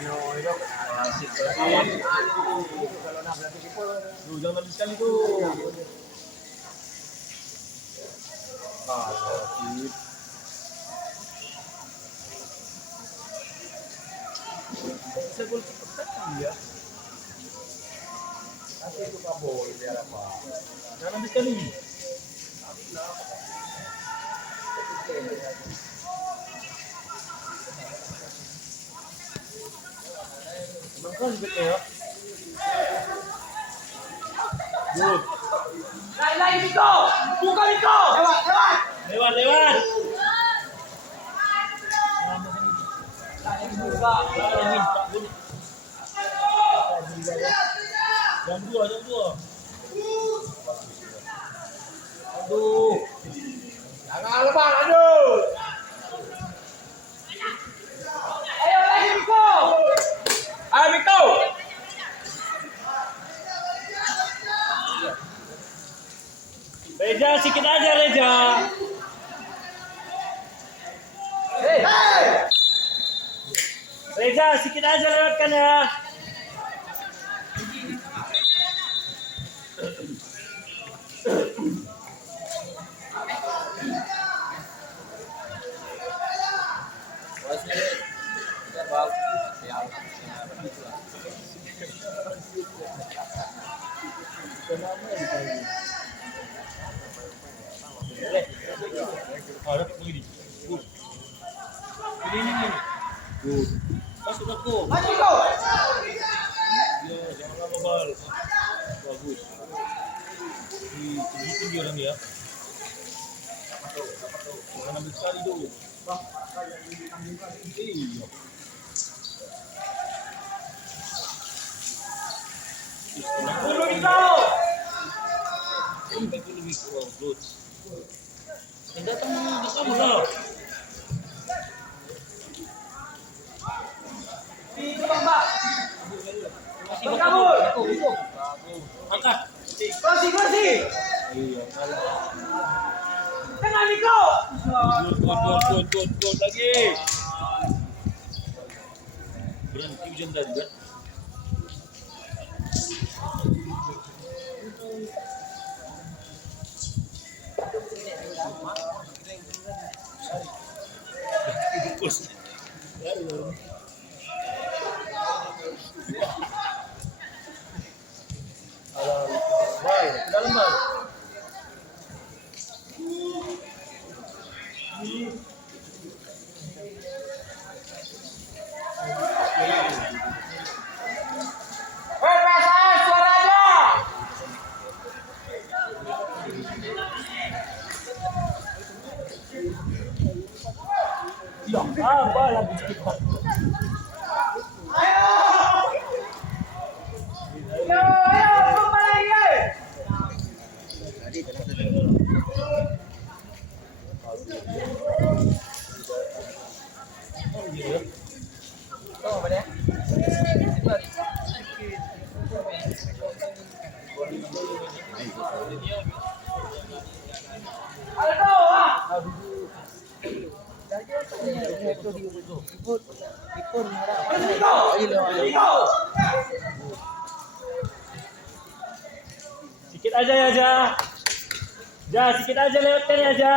Asik banget. Jangan habis sekali tuh. Asik. Bisa gol cepat ya. Nanti itu kabur biar apa? Jangan habis sekali. Emang gitu ya? Good. Lain Miko, buka Miko. Lewat. Jam 2. Aduh. Jangan lepas, aduh. Ayo lagi Miko. Ayo Miko. Reja, sikit aja Reja. Hey. Reja, sikit aja lewatkan ya. Ada begini. Good. Ini. Good. Masuk aku. Maju kau. Ya, jangan lama bal. Bagus. Tinggi orang dia. Jangan ambil sekali dulu. Iya. Dulu Miko. Sampai dulu Miko. Good. Yang datang di kamu lah. Di depan Mbak. Masih kabur. Angkat. Kursi. Iya. Tengah Miko. Good lagi. Berhenti hujan tadi kan? Dalam bal. Hei PSS, suaranya. Ya, apa lagi kita? Ayo, kembali lagi. Tuh, apa dia? Ayo, Sikit aja ya, Ja. Ja, sikit aja lewatkan ya, Ja.